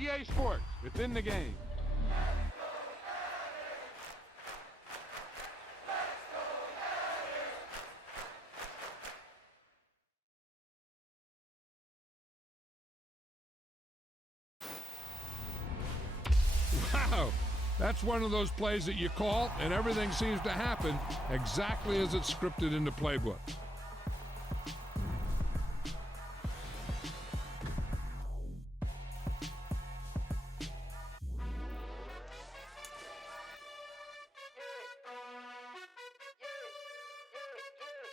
EA Sports, within the game. Wow, that's one of those plays that you call and everything seems to happen exactly as it's scripted in the playbook.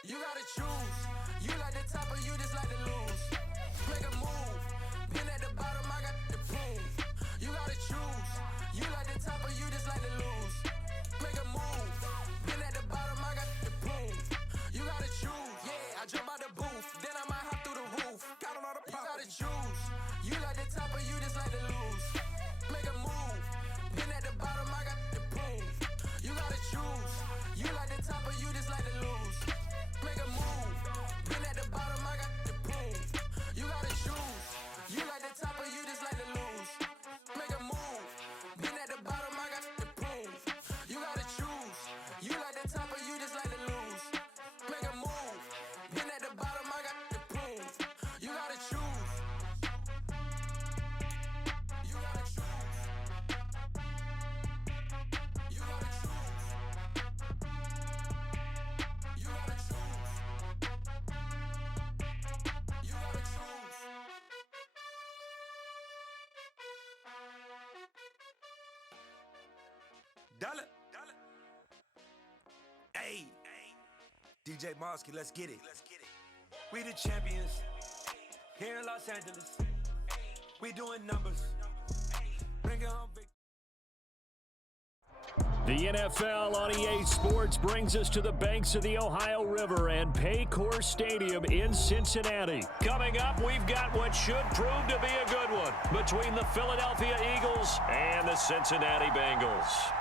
You gotta choose. You like the top or you just like to lose. Make a move. Pin at the bottom, I got the prove. You gotta choose. You like the top or you just like to lose. Make a move. Pin at the bottom, I got the prove. You gotta choose. Yeah, I jump out the booth. Then I might hop through the roof. Got on all the pop. You gotta choose. You like the top or you just like to lose. Make a move. Pin at the bottom, I got the prove. You gotta choose. You like the top or you just like to lose. Make a move. Pin at the bottom, I got the prove. You gotta choose. You like the top or you just like to lose. Make a move. Pin at the bottom, I got the prove. You gotta choose. You like the top or you just like to lose. Make a move. Pin at the bottom, I got the prove. You gotta choose. You gotta choose. You gotta choose. You gotta choose. You gotta choose. Dollar. Hey, DJ Mosky, let's get it. We the champions here in Los Angeles. We doing numbers. Bring it home, big. The NFL on EA Sports brings us to the banks of the Ohio River and Paycor Stadium in Cincinnati. Coming up, we've got what should prove to be a good one between the Philadelphia Eagles and the Cincinnati Bengals.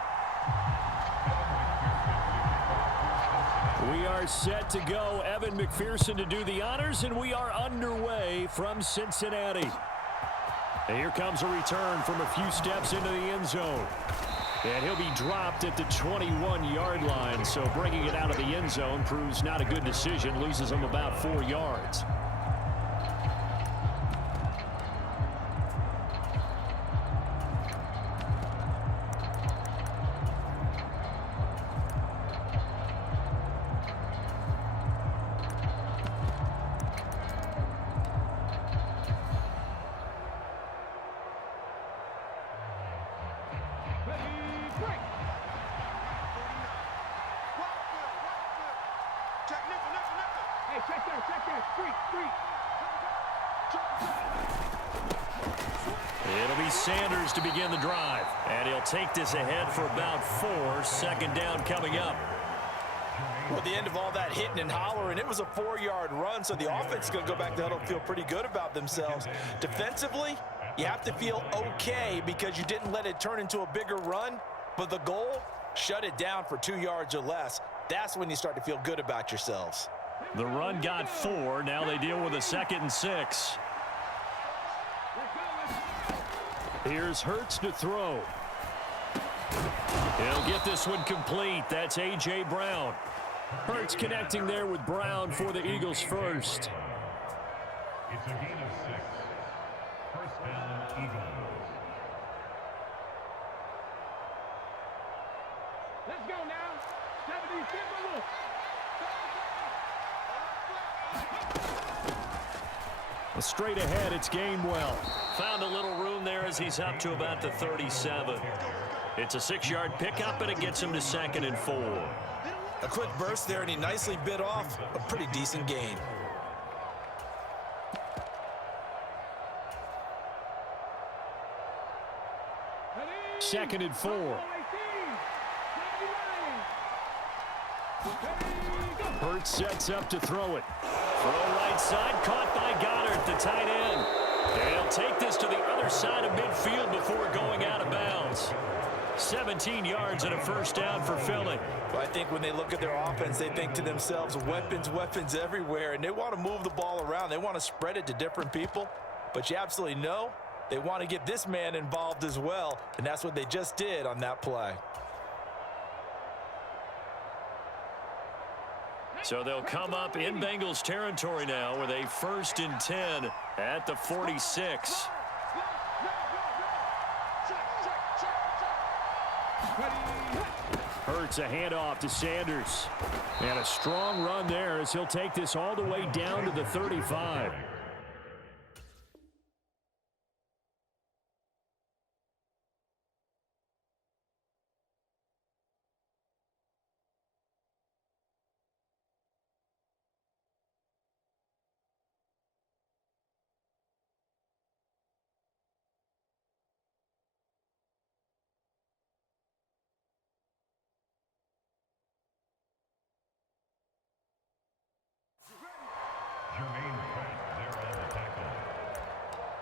We are set to go. Evan McPherson to do the honors, and we are underway from Cincinnati. And here comes a return from a few steps into the end zone. And he'll be dropped at the 21-yard line, so bringing it out of the end zone proves not a good decision, loses him about 4 yards. It'll be Sanders to begin the drive, and he'll take this ahead for about 4. Second down coming up. Well, at the end of all that hitting and hollering, it was a 4-yard run, so the offense is going to go back to the huddle and feel pretty good about themselves. Defensively, you have to feel okay because you didn't let it turn into a bigger run, but the goal, shut it down for 2 yards or less. That's when you start to feel good about yourselves. The run got 4. Now they deal with a 2nd and 6. Here's Hurts to throw. He'll get this one complete. That's A.J. Brown. Hurts connecting there with Brown for the Eagles first. It's a gain of 6. First down, Eagles. Let's go now. 76. Straight ahead, it's Gainwell. Found a little room there as he's up to about the 37. It's a 6-yard pickup, and it gets him to 2nd and 4. A quick burst there, and he nicely bit off a pretty decent gain. Second and 4. Hurts sets up to throw it. Throw right side, caught by Goddard, the tight end. They'll take this to the other side of midfield before going out of bounds. 17 yards and a first down for Philly. Well, I think when they look at their offense, they think to themselves, weapons everywhere, and they want to move the ball around. They want to spread it to different people, but you absolutely know they want to get this man involved as well, and that's what they just did on that play. So they'll come up in Bengals territory now with a 1st and 10 at the 46. Hurts a handoff to Sanders. And a strong run there as he'll take this all the way down to the 35. Jermaine Pratt there on the tackle.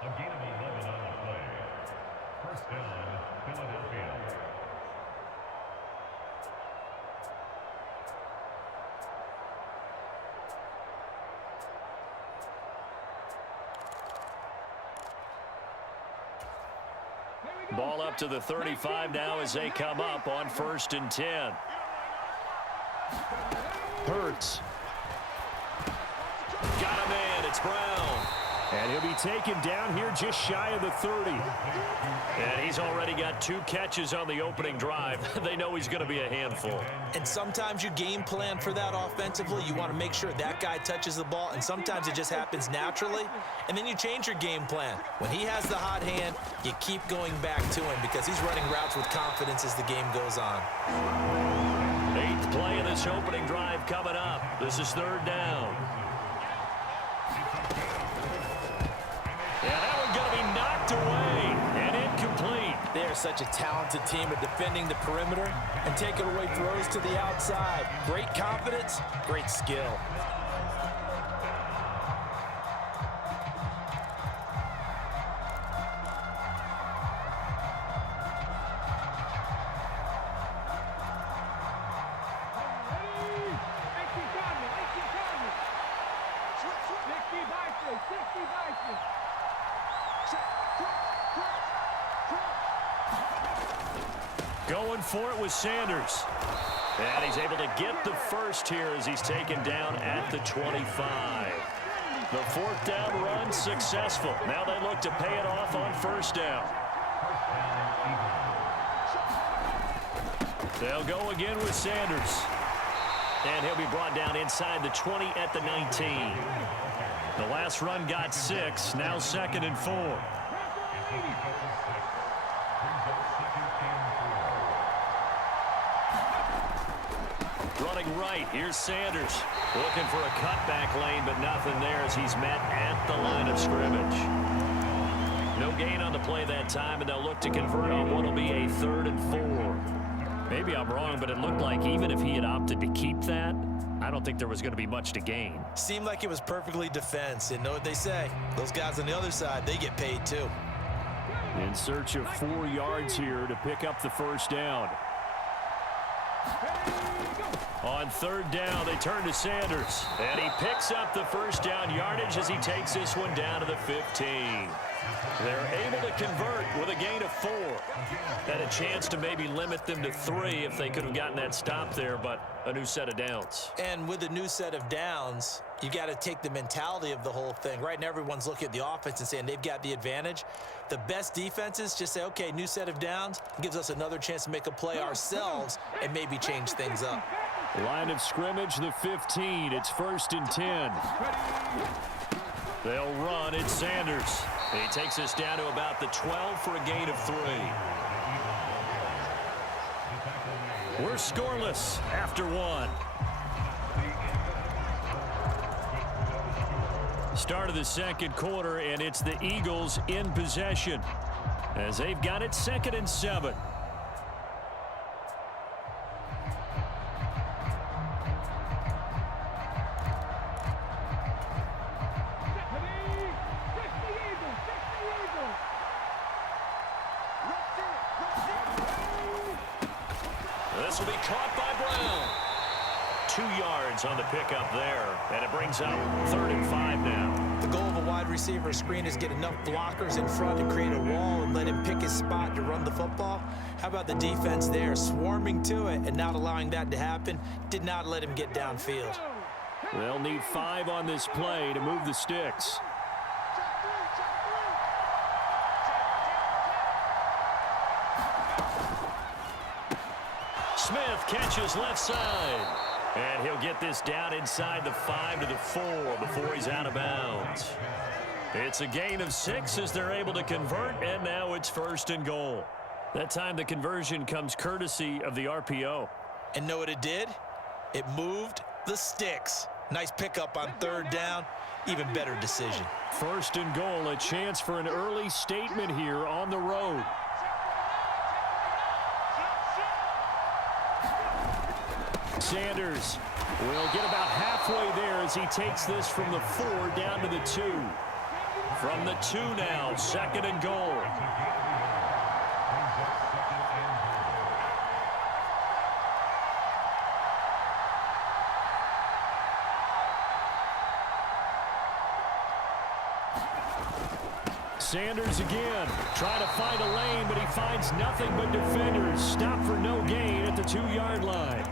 A gain of 11 on the play. First down, Philadelphia. Ball up to the 35 now as they come up on 1st and 10. Hurts. Got a man. It's Brown. And he'll be taken down here just shy of the 30. And he's already got 2 catches on the opening drive. They know he's going to be a handful. And sometimes you game plan for that offensively. You want to make sure that guy touches the ball, and sometimes it just happens naturally. And then you change your game plan. When he has the hot hand, you keep going back to him because he's running routes with confidence as the game goes on. 8th play of this opening drive coming up. This is 3rd down. Yeah, that one's going to be knocked away and incomplete. They are such a talented team at defending the perimeter and taking away throws to the outside. Great confidence, great skill. Going for it with Sanders. And he's able to get the first here as he's taken down at the 25. The 4th down run successful. Now they look to pay it off on 1st down. They'll go again with Sanders. And he'll be brought down inside the 20 at the 19. The last run got 6. Now 2nd and 4. Running right, here's Sanders. Looking for a cutback lane, but nothing there as he's met at the line of scrimmage. No gain on the play that time, and they'll look to convert on what will be a 3rd and 4. Maybe I'm wrong, but it looked like even if he had opted to keep that, I don't think there was going to be much to gain. Seemed like it was perfectly defense, and know what they say. Those guys on the other side, they get paid too. In search of 4 yards here to pick up the 1st down. On 3rd down, they turn to Sanders. And he picks up the 1st down yardage as he takes this one down to the 15. They're able to convert with a gain of 4. Had a chance to maybe limit them to 3 if they could have gotten that stop there, but a new set of downs. And with a new set of downs, you got to take the mentality of the whole thing. Right now, everyone's looking at the offense and saying they've got the advantage. The best defenses just say, okay, new set of downs, gives us another chance to make a play ourselves and maybe change things up. Line of scrimmage, the 15. It's 1st and 10. They'll run. It's Sanders. He takes us down to about the 12 for a gain of 3. We're scoreless after 1. Start of the 2nd quarter, and it's the Eagles in possession as they've got it 2nd and 7. This will be caught by Brown. 2 yards on the pickup there, and it brings up 3rd and 5 now. The goal of a wide receiver screen is get enough blockers in front to create a wall and let him pick his spot to run the football. How about the defense there, swarming to it and not allowing that to happen? Did not let him get downfield. They'll need 5 on this play to move the sticks. Smith catches left side. And he'll get this down inside the 5 to the 4 before he's out of bounds. It's a gain of 6 as they're able to convert, and now it's 1st and goal. That time the conversion comes courtesy of the RPO. And know what it did? It moved the sticks. Nice pickup on 3rd down. Even better decision. 1st and goal, a chance for an early statement here on the road. Sanders will get about halfway there as he takes this from the 4 down to the 2. From the 2 now, 2nd and goal. Sanders again, trying to find a lane, but he finds nothing but defenders. Stop for no gain at the 2-yard line.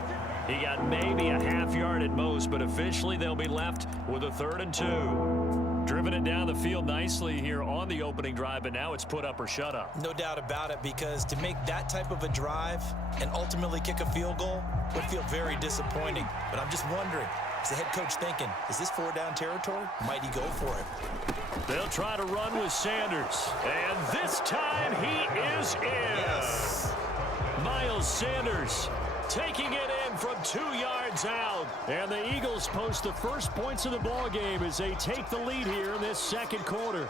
He got maybe a half yard at most, but officially they'll be left with a 3rd and 2. Driven it down the field nicely here on the opening drive, but now it's put up or shut up. No doubt about it, because to make that type of a drive and ultimately kick a field goal would feel very disappointing. But I'm just wondering, is the head coach thinking, is this 4-down territory? Might he go for it? They'll try to run with Sanders, and this time he is in. Yes. Miles Sanders taking it in from 2 yards out. And the Eagles post the first points of the ball game as they take the lead here in this 2nd quarter.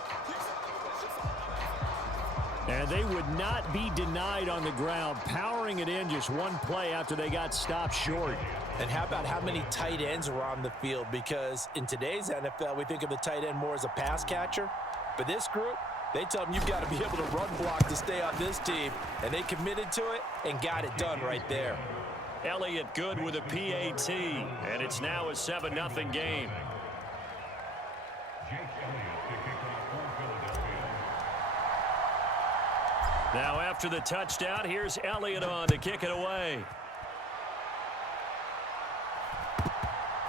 And they would not be denied on the ground, powering it in just one play after they got stopped short. And how about how many tight ends were on the field? Because in today's NFL, we think of the tight end more as a pass catcher. But this group, they tell them you've got to be able to run block to stay on this team. And they committed to it and got it done right there. Elliott good with a PAT, and it's now a 7-0 game. Now after the touchdown, here's Elliott on to kick it away.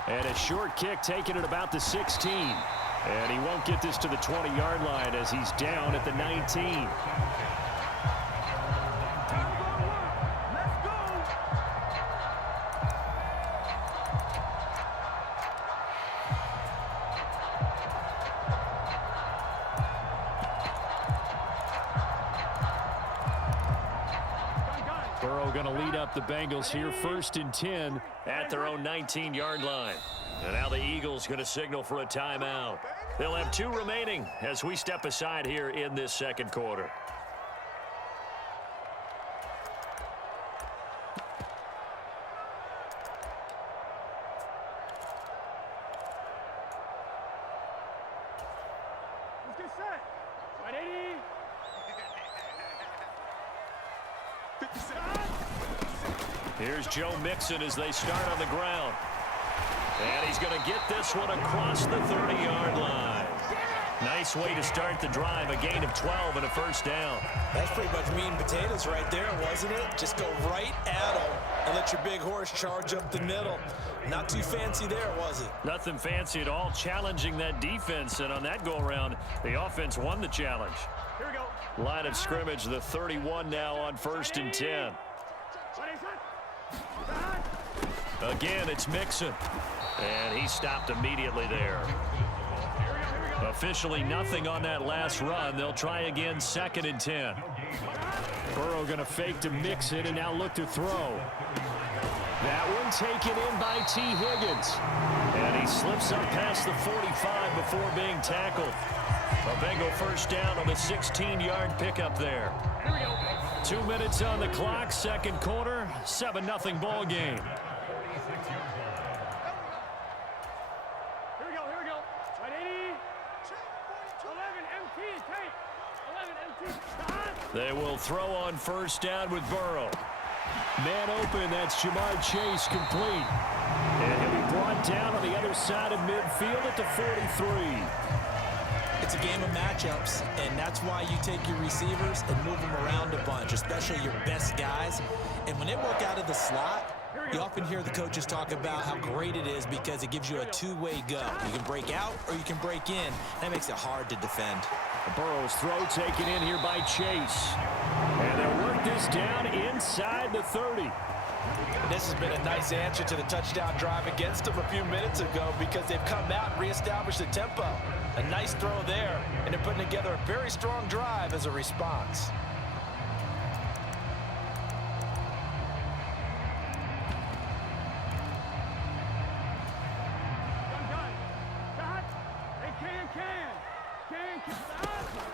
And a short kick taken at about the 16. And he won't get this to the 20-yard line as he's down at the 19. Going to lead up the Bengals here, 1st and 10 at their own 19-yard line. And now the Eagles going to signal for a timeout. They'll have 2 remaining as we step aside here in this 2nd quarter. Let's get set. 180. Here's Joe Mixon as they start on the ground. And he's going to get this one across the 30-yard line. Nice way to start the drive, a gain of 12 and a 1st down. That's pretty much meat and potatoes right there, wasn't it? Just go right at him and let your big horse charge up the middle. Not too fancy there, was it? Nothing fancy at all, challenging that defense. And on that go-around, the offense won the challenge. Here we go. Line of scrimmage, the 31 now on 1st and 10. Again, it's Mixon. And he stopped immediately there. Officially nothing on that last run. They'll try again, 2nd and 10. Burrow going to fake to Mixon and now look to throw. That one taken in by T. Higgins. And he slips up past the 45 before being tackled. A Bengal 1st down on the 16-yard pickup there. 2 minutes on the clock, 2nd quarter, 7-0 ball game. Here we go. 180. 11 MT, take. 11 MT. They will throw on 1st down with Burrow. Man open, that's Jamar Chase complete. And he'll be brought brought down on the other side of midfield at the 43. It's a game of matchups, and that's why you take your receivers and move them around a bunch, especially your best guys. And when they work out of the slot, you often hear the coaches talk about how great it is because it gives you a two-way go. You can break out or you can break in. That makes it hard to defend. Burrow's throw taken in here by Chase. And they'll work this down inside the 30. This has been a nice answer to the touchdown drive against them a few minutes ago because they've come out and reestablished the tempo. A nice throw there, and they're putting together a very strong drive as a response.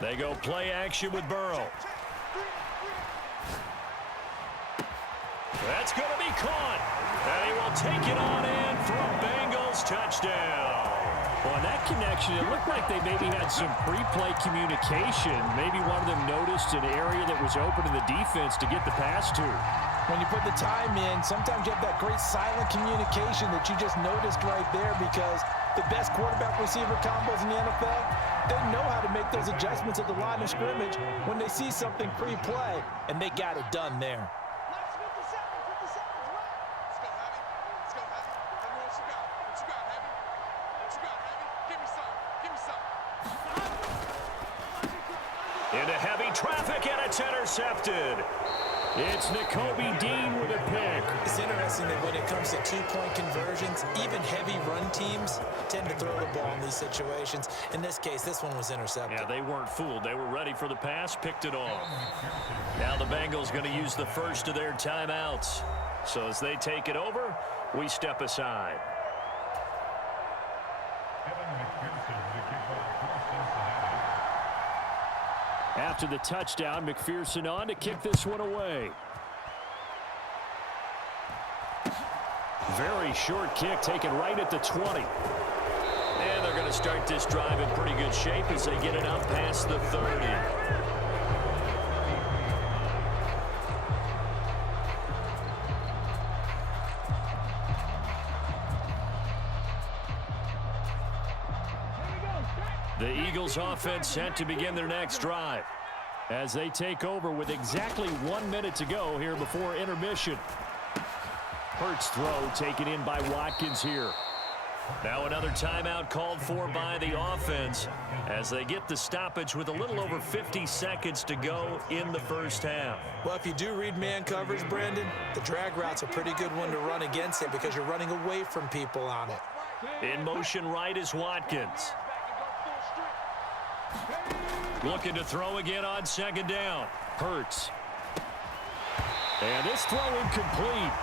They go play action with Burrow. That's going to be caught. And he will take it on in for a Bengals touchdown. Well, in that connection, it looked like they maybe had some pre-play communication. Maybe one of them noticed an area that was open in the defense to get the pass to. When you put the time in, sometimes you have that great silent communication that you just noticed right there because the best quarterback-receiver combos in the NFL, they know how to make those adjustments at the line of scrimmage when they see something pre-play, and they got it done there. Into heavy traffic, and it's intercepted. It's Nakobe Dean with a pick. It's interesting that when it comes to two-point conversions, even heavy run teams tend to throw the ball in these situations. In this case, this one was intercepted. Yeah, they weren't fooled. They were ready for the pass, picked it off. Now the Bengals going to use the first of their timeouts. So as they take it over, we step aside. After the touchdown, McPherson on to kick this one away. Very short kick taken right at the 20. And they're going to start this drive in pretty good shape as they get it up past the 30. The Eagles offense set to begin their next drive as they take over with exactly 1 minute to go here before intermission. Hurts throw taken in by Watkins here. Now another timeout called for by the offense as they get the stoppage with a little over 50 seconds to go in the first half. Well, if you do read man coverage, Brandon, the drag route's a pretty good one to run against it because you're running away from people on it. In motion right is Watkins. Looking to throw again on second down. Hurts. And this throw incomplete.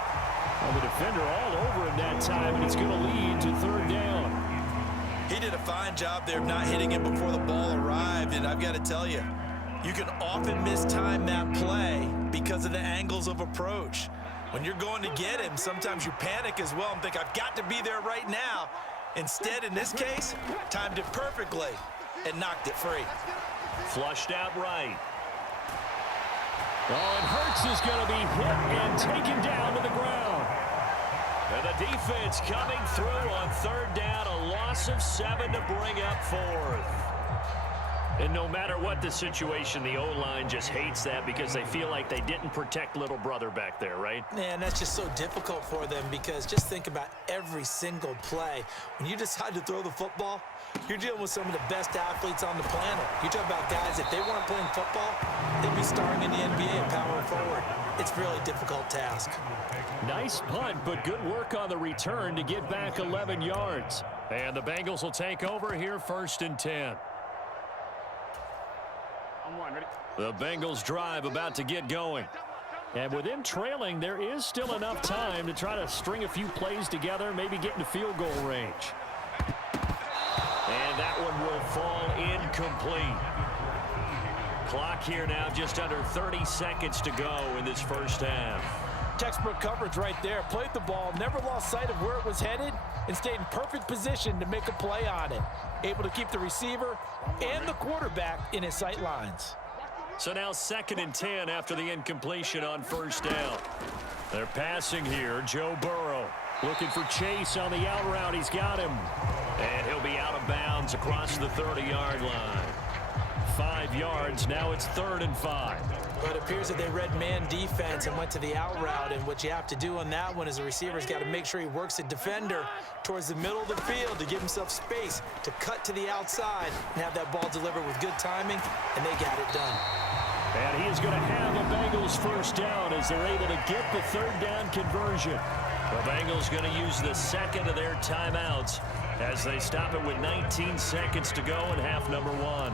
Well, the defender all over him that time, and it's going to lead to third down. He did a fine job there of not hitting him before the ball arrived, and I've got to tell you, you can often mistime that play because of the angles of approach. When you're going to get him, sometimes you panic as well and think, I've got to be there right now. Instead, in this case, timed it perfectly and knocked it free. Flushed out right. Oh, and Hurts is going to be hit and taken down to the ground. And the defense coming through on third down, a loss of 7 to bring up fourth. And no matter what the situation, the O-line just hates that because they feel like they didn't protect little brother back there, right? Man, that's just so difficult for them because just think about every single play. When you decide to throw the football, you're dealing with some of the best athletes on the planet. You talk about guys, if they weren't playing football, they'd be starring in the NBA and power forward. It's a really difficult task. Nice punt, but good work on the return to get back 11 yards. And the Bengals will take over here first and 10. The Bengals drive about to get going. And with them trailing, there is still enough time to try to string a few plays together, maybe get into field goal range. And that one will fall incomplete. Clock here now, just under 30 seconds to go in this first half. Textbook coverage right there. Played the ball, never lost sight of where it was headed, and stayed in perfect position to make a play on it. Able to keep the receiver and the quarterback in his sight lines. So now 2nd and 10 after the incompletion on first down. They're passing here, Joe Burrow. Looking for Chase on the out route. He's got him. And he'll be out of bounds across the 30-yard line. 5 yards. Now it's 3rd and 5. But it appears that they read man defense and went to the out route. And what you have to do on that one is the receiver's got to make sure he works the defender towards the middle of the field to give himself space to cut to the outside and have that ball delivered with good timing, and they got it done. And he is going to have the Bengals first down as they're able to get the 3rd down conversion. The Bengals going to use the second of their timeouts as they stop it with 19 seconds to go in half number 1.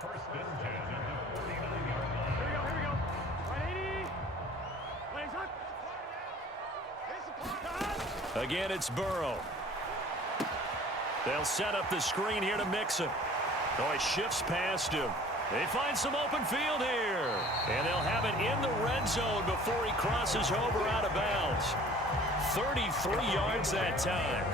First and 10 at the 49-yard line. Here we go. 180. Legs up. Again, it's Burrow. They'll set up the screen here to Mixon. Oh, he shifts past him. They find some open field here. And they'll have it in the red zone before he crosses over out of bounds. 33 yards that time.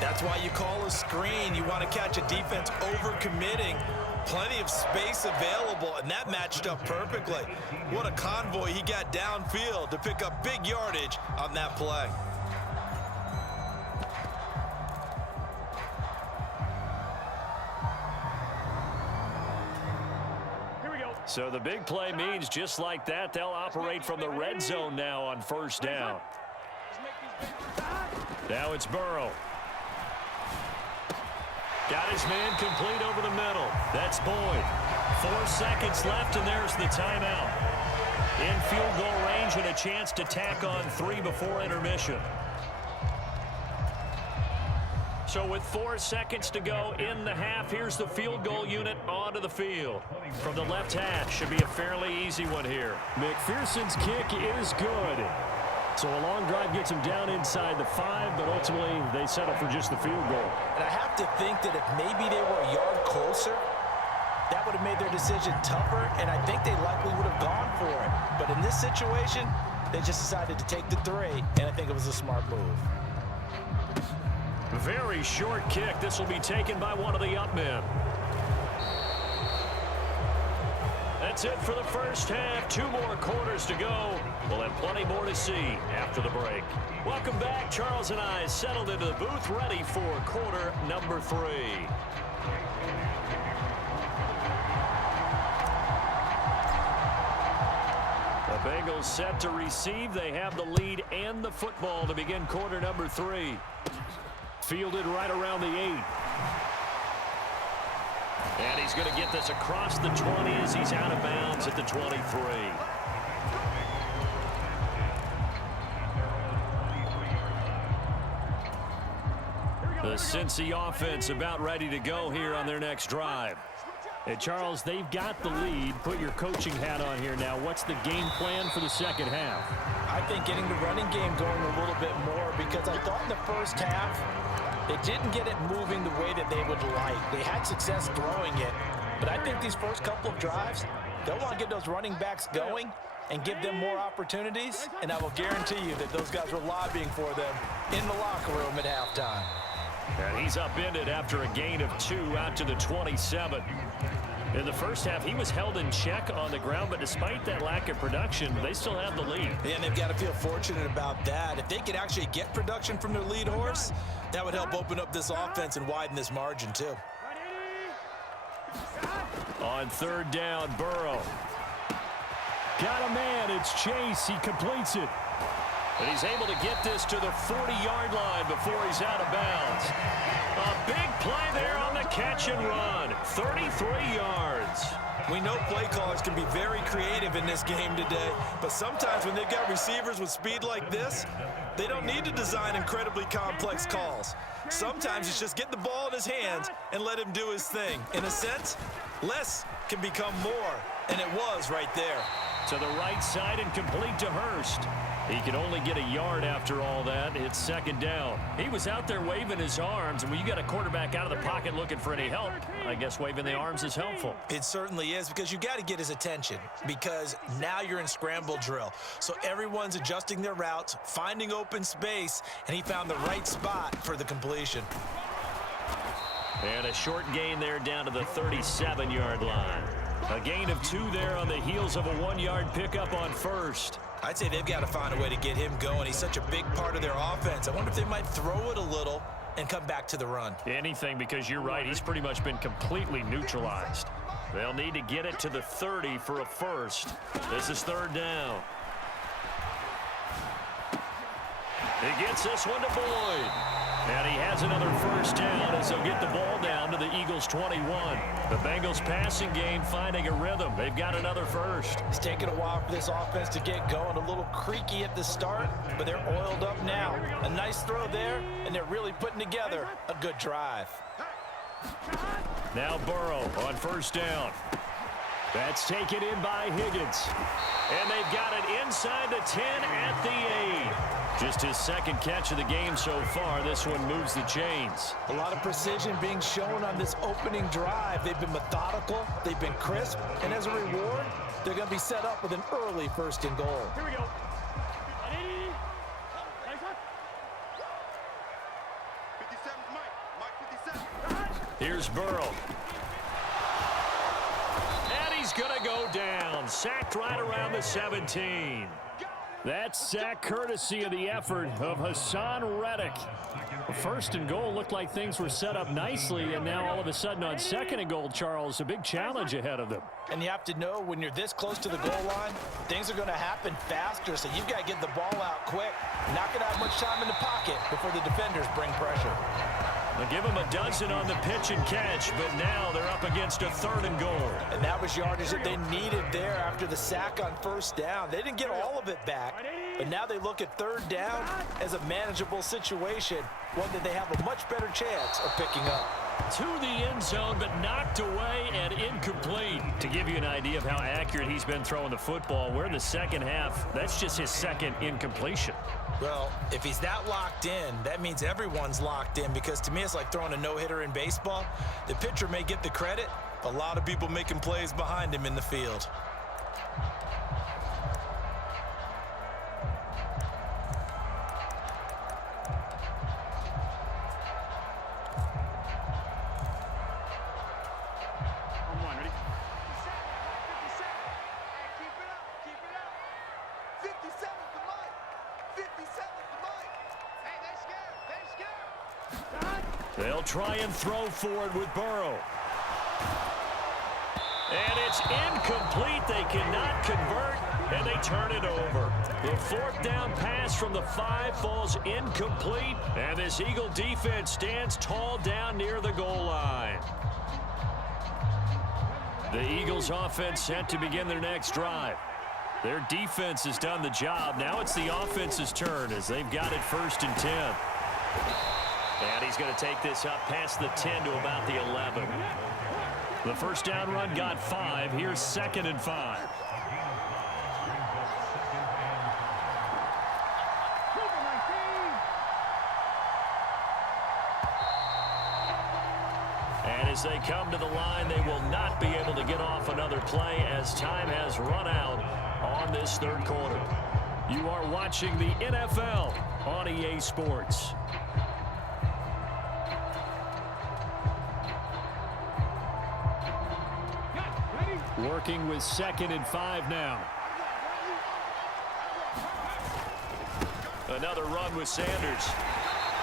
That's why you call a screen. You want to catch a defense over-committing. Plenty of space available, and that matched up perfectly. What a convoy he got downfield to pick up big yardage on that play. So the big play means just like that, they'll operate from the red zone now on first down. Now it's Burrow. Got his man complete over the middle. That's Boyd. 4 seconds left, and there's the timeout. In field goal range and a chance to tack on 3 before intermission. So with 4 seconds to go in the half, here's the field goal unit onto the field. From the left hash, should be a fairly easy one here. McPherson's kick is good. So a long drive gets him down inside the 5, but ultimately they settle for just the field goal. And I have to think that if maybe they were a yard closer, that would have made their decision tougher, and I think they likely would have gone for it. But in this situation, they just decided to take the 3, and I think it was a smart move. Very short kick. This will be taken by one of the up men. That's it for the first half. 2 more quarters to go. We'll have plenty more to see after the break. Welcome back. Charles and I settled into the booth, ready for quarter number 3. The Bengals set to receive. They have the lead and the football to begin quarter number 3. Fielded right around the 8. And he's going to get this across the 20 as he's out of bounds at the 23. The Cincy offense about ready to go here on their next drive. Hey, Charles, they've got the lead. Put your coaching hat on here now. What's the game plan for the second half? I think getting the running game going a little bit more, because I thought in the first half they didn't get it moving the way that they would like. They had success throwing it, but I think these first couple of drives, they'll want to get those running backs going and give them more opportunities, and I will guarantee you that those guys were lobbying for them in the locker room at halftime. And he's upended after a gain of 2 out to the 27. In the first half, he was held in check on the ground, but despite that lack of production, they still have the lead. And they've got to feel fortunate about that. If they could actually get production from their lead horse, that would help open up this offense and widen this margin too. On 3rd down, Burrow. Got a man, it's Chase, he completes it. And he's able to get this to the 40-yard line before he's out of bounds. A big play there on the catch and run. 33 yards. We know play callers can be very creative in this game today, but sometimes when they've got receivers with speed like this, they don't need to design incredibly complex calls. Sometimes it's just get the ball in his hands and let him do his thing. In a sense, less can become more, and it was right there. To the right side and complete to Hurst. He can only get a yard after all that. It's 2nd down. He was out there waving his arms, and when you got a quarterback out of the pocket looking for any help, I guess waving the arms is helpful. It certainly is, because you got to get his attention, because now you're in scramble drill. So everyone's adjusting their routes, finding open space, and he found the right spot for the completion. And a short gain there down to the 37-yard line. A gain of 2 there on the heels of a 1-yard pickup on first. I'd say they've got to find a way to get him going. He's such a big part of their offense. I wonder if they might throw it a little and come back to the run. Anything, because you're right. He's pretty much been completely neutralized. They'll need to get it to the 30 for a first. This is third down. He gets this one to Boyd. And he has another first down as they'll get the ball down to the Eagles 21. The Bengals passing game finding a rhythm. They've got another first. It's taken a while for this offense to get going. A little creaky at the start, but they're oiled up now. A nice throw there, and they're really putting together a good drive. Now Burrow on first down. That's taken in by Higgins. And they've got it inside the 10 at the 8. Just his second catch of the game so far. This one moves the chains. A lot of precision being shown on this opening drive. They've been methodical. They've been crisp. And as a reward, they're going to be set up with an early first and goal. Here we go. 180. Nice one. 57, Mike 57. Here's Burrow. And he's going to go down. Sacked right around the 17. That sack courtesy of the effort of Hassan Reddick. First and goal looked like things were set up nicely, and now all of a sudden on second and goal, Charles, a big challenge ahead of them. And you have to know when you're this close to the goal line, things are going to happen faster, so you've got to get the ball out quick. Not going to have much time in the pocket before the defenders bring pressure. They'll give him a dozen on the pitch and catch, but now they're up against a third and goal. And that was yardage that they needed there after the sack on first down. They didn't get all of it back, but now they look at third down as a manageable situation, one that they have a much better chance of picking up. To the end zone, but knocked away and incomplete. To give you an idea of how accurate he's been throwing the football, we're in the second half. That's just his second incompletion. Well, if he's that locked in, that means everyone's locked in, because to me it's like throwing a no-hitter in baseball. The pitcher may get the credit, a lot of people making plays behind him in the field. Come on, ready? 57. Hey, keep it up. Keep it up. 57 for Mike. 57 for Mike. Hey, they scared. They scared. They'll try and throw forward with Burrow. And it's incomplete. They cannot convert, and they turn it over. The fourth down pass from the 5 falls incomplete, and this Eagle defense stands tall down near the goal line. The Eagles offense set to begin their next drive. Their defense has done the job. Now it's the offense's turn as they've got it first and 10. And he's going to take this up past the 10 to about the 11. The first down run got 5. Here's second and 5. And as they come to the line, they will not be able to get off another play as time has run out on this third quarter. You are watching the NFL on EA Sports. Working with second and 5 now. Another run with Sanders.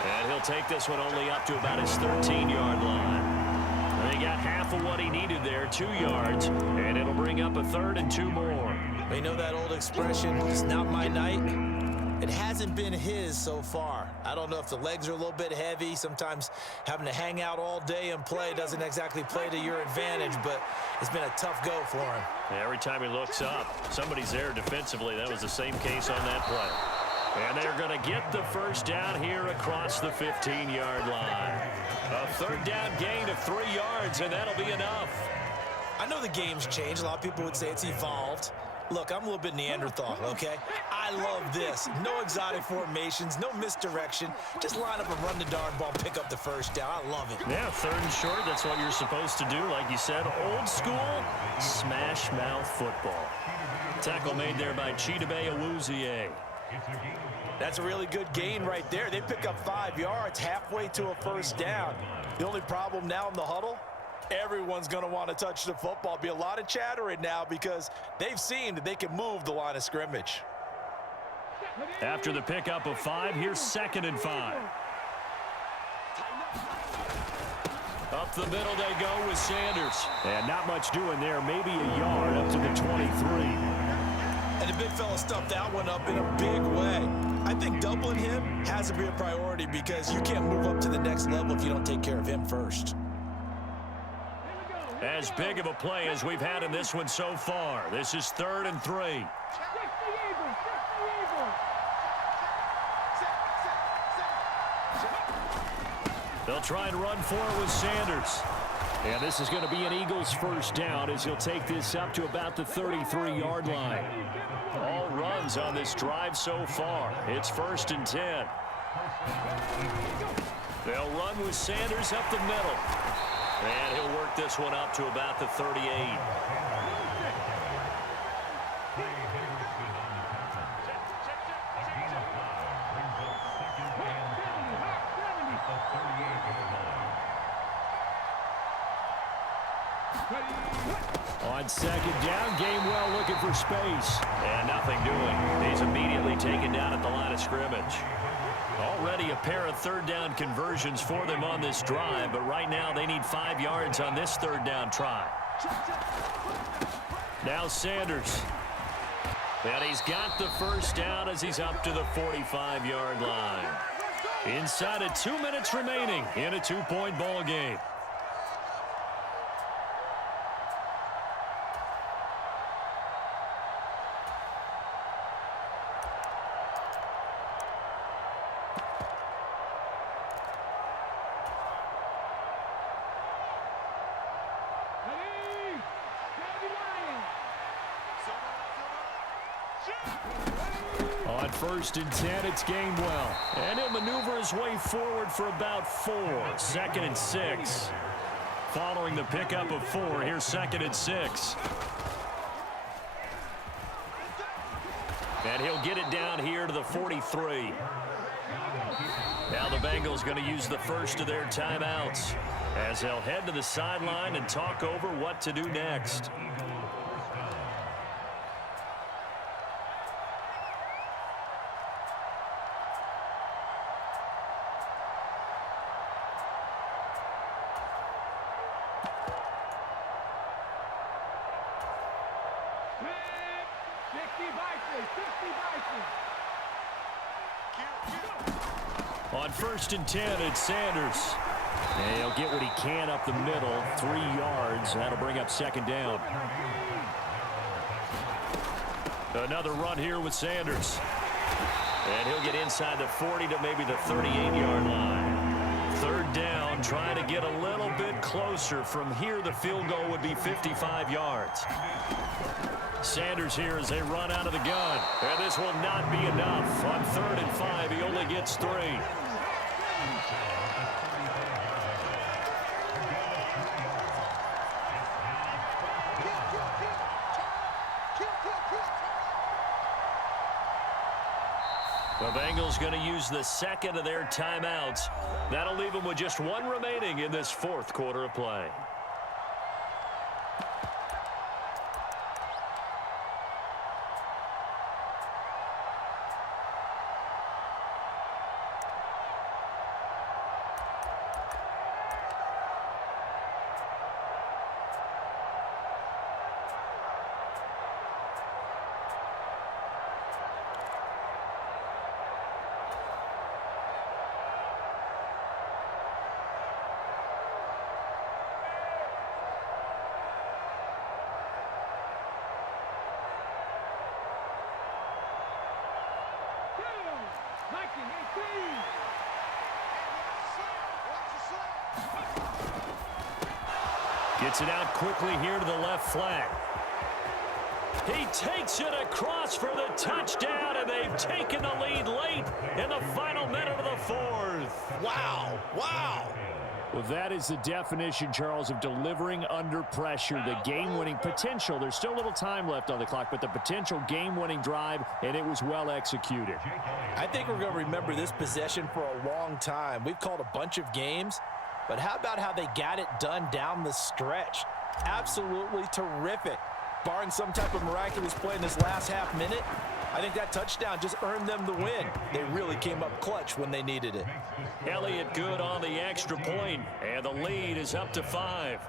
And he'll take this one only up to about his 13-yard line. They got half of what he needed there, 2 yards, and it'll bring up a third and 2 more. You know that old expression, it's not my night? It hasn't been his so far. I don't know if the legs are a little bit heavy. Sometimes having to hang out all day and play doesn't exactly play to your advantage, but it's been a tough go for him. Every time he looks up, somebody's there defensively. That was the same case on that play. And they're going to get the first down here across the 15-yard line. A third down gain of 3 yards, and that'll be enough. I know the game's changed. A lot of people would say it's evolved. Look, I'm a little bit Neanderthal, okay? I love this. No exotic formations, no misdirection. Just line up and run the darn ball, pick up the first down. I love it. Yeah, third and short, that's what you're supposed to do. Like you said, old school, smash mouth football. Tackle made there by Chidobe Awuzie. That's a really good gain right there. They pick up 5 yards halfway to a first down. The only problem now in the huddle, everyone's going to want to touch the football. Be a lot of chattering now because they've seen that they can move the line of scrimmage. After the pickup of 5, here's 2nd and 5. Up the middle they go with Sanders. And not much doing there, maybe a yard up to the 23. And the big fella stuffed that one up in a big way. I think doubling him has to be a priority because you can't move up to the next level if you don't take care of him first. As big of a play as we've had in this one so far. This is 3rd and 3. They'll try and run for it with Sanders. And this is going to be an Eagles first down as he'll take this up to about the 33-yard line. All runs on this drive so far. It's 1st and 10. They'll run with Sanders up the middle. And he'll work this one up to about the 38. On 2nd down, Gainwell looking for space. And nothing doing. He's immediately taken down at the line of scrimmage. Already a pair of 3rd down conversions for them on this drive, but right now they need 5 yards on this 3rd down try. Now Sanders. And he's got the first down as he's up to the 45-yard line. Inside of 2 minutes remaining in a 2-point ball game. On 1st and 10, it's Gainwell. And he'll maneuver his way forward for about 4. 2nd and 6. Following the pickup of 4, here's 2nd and 6. And he'll get it down here to the 43. Now the Bengals going to use the first of their timeouts as they'll head to the sideline and talk over what to do next. On 1st and 10, it's Sanders. And he'll get what he can up the middle, 3 yards. That'll bring up 2nd down. Another run here with Sanders. And he'll get inside the 40 to maybe the 38-yard line. 3rd down, trying to get a little bit closer. From here, the field goal would be 55 yards. Sanders here as they run out of the gun. And this will not be enough. On 3rd and 5, he only gets 3. The Bengals going to use the 2nd of their timeouts. That'll leave them with just 1 remaining in this 4th quarter of play. Gets it out quickly here to the left flank. He takes it across for the touchdown, and they've taken the lead late in the final minute of the 4th. Wow. Wow. Well, that is the definition, Charles, of delivering under pressure. The game-winning potential. There's still a little time left on the clock, but the potential game-winning drive, and it was well executed. I think we're going to remember this possession for a long time. We've called a bunch of games, but how about how they got it done down the stretch? Absolutely terrific. Barring some type of miraculous play in this last half minute, I think that touchdown just earned them the win. They really came up clutch when they needed it. Elliott good on the extra point, and the lead is up to 5.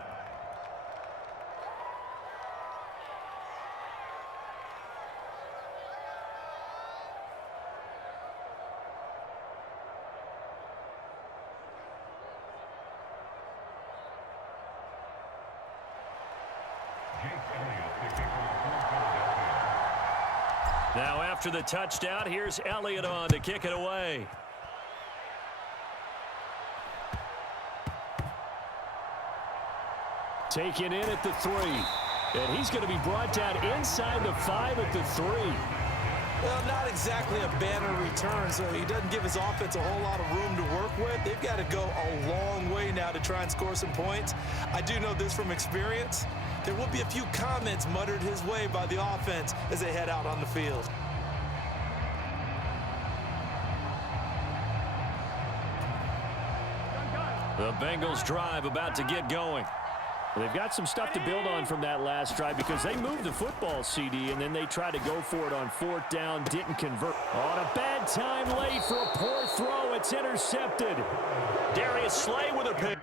Now after the touchdown, here's Elliott on to kick it away. Taken in at the 3. And he's going to be brought down inside the 5 at the 3. Well, not exactly a banner return, so he doesn't give his offense a whole lot of room to work with. They've got to go a long way now to try and score some points. I do know this from experience. There will be a few comments muttered his way by the offense as they head out on the field. The Bengals drive about to get going. Well, they've got some stuff to build on from that last drive because they moved the football, CD, and then they tried to go for it on 4th down, didn't convert. On a bad time late for a poor throw, it's intercepted. Darius Slay with a pick.